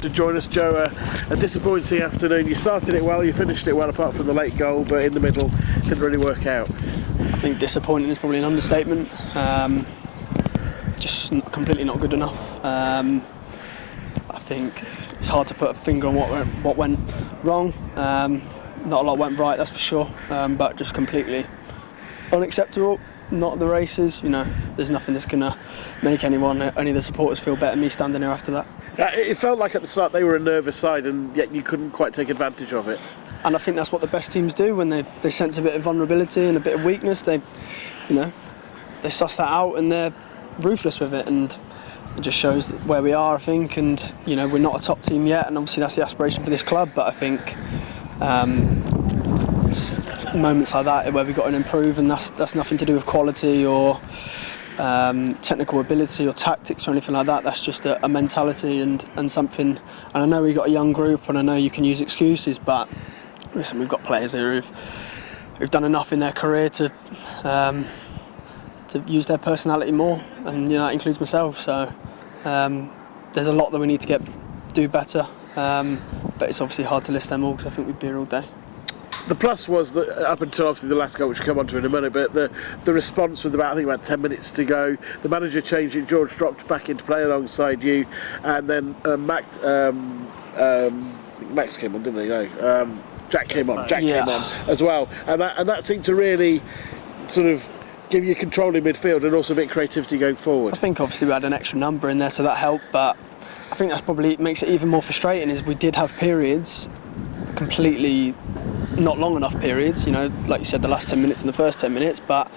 to join us, Joe. A disappointing afternoon. You started it well, you finished it well, apart from the late goal, but in the middle, didn't really work out. I think disappointing is probably an understatement. Just completely not good enough. I think it's hard to put a finger on what went wrong. Not a lot went right, that's for sure, but just completely unacceptable. Not the races, there's nothing that's going to make any of the supporters feel better than me standing here after that. It felt like at the start they were a nervous side, and yet you couldn't quite take advantage of it. And I think that's what the best teams do when they sense a bit of vulnerability and a bit of weakness. They suss that out and they're ruthless with it, and it just shows where we are, I think. And we're not a top team yet, and obviously that's the aspiration for this club. But I think moments like that where we've got to improve, and that's nothing to do with quality or technical ability or tactics or anything like that. That's just a mentality and something. And I know we've got a young group, and I know you can use excuses, but listen, we've got players here who've done enough in their career to use their personality more, and that includes myself. So there's a lot that we need to do better, but it's obviously hard to list them all because I think we'd be here all day. The plus was that up until obviously the last goal, which we'll come on to in a minute, but the response with about 10 minutes to go, the manager changed it, George dropped back into play alongside you, and then Max came on, didn't he? No, Jack came on. Jack came on as well, and that seemed to really sort of give you control in midfield and also a bit of creativity going forward. I think obviously we had an extra number in there, so that helped, but I think that's probably makes it even more frustrating is we did have periods, completely not long enough periods, like you said, the last 10 minutes and the first 10 minutes, but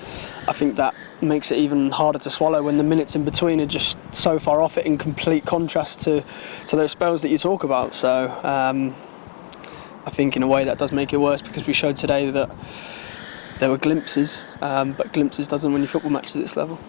I think that makes it even harder to swallow when the minutes in between are just so far off it, in complete contrast to those spells that you talk about. So I think in a way that does make it worse, because we showed today that there were glimpses, but glimpses doesn't win you football matches at this level.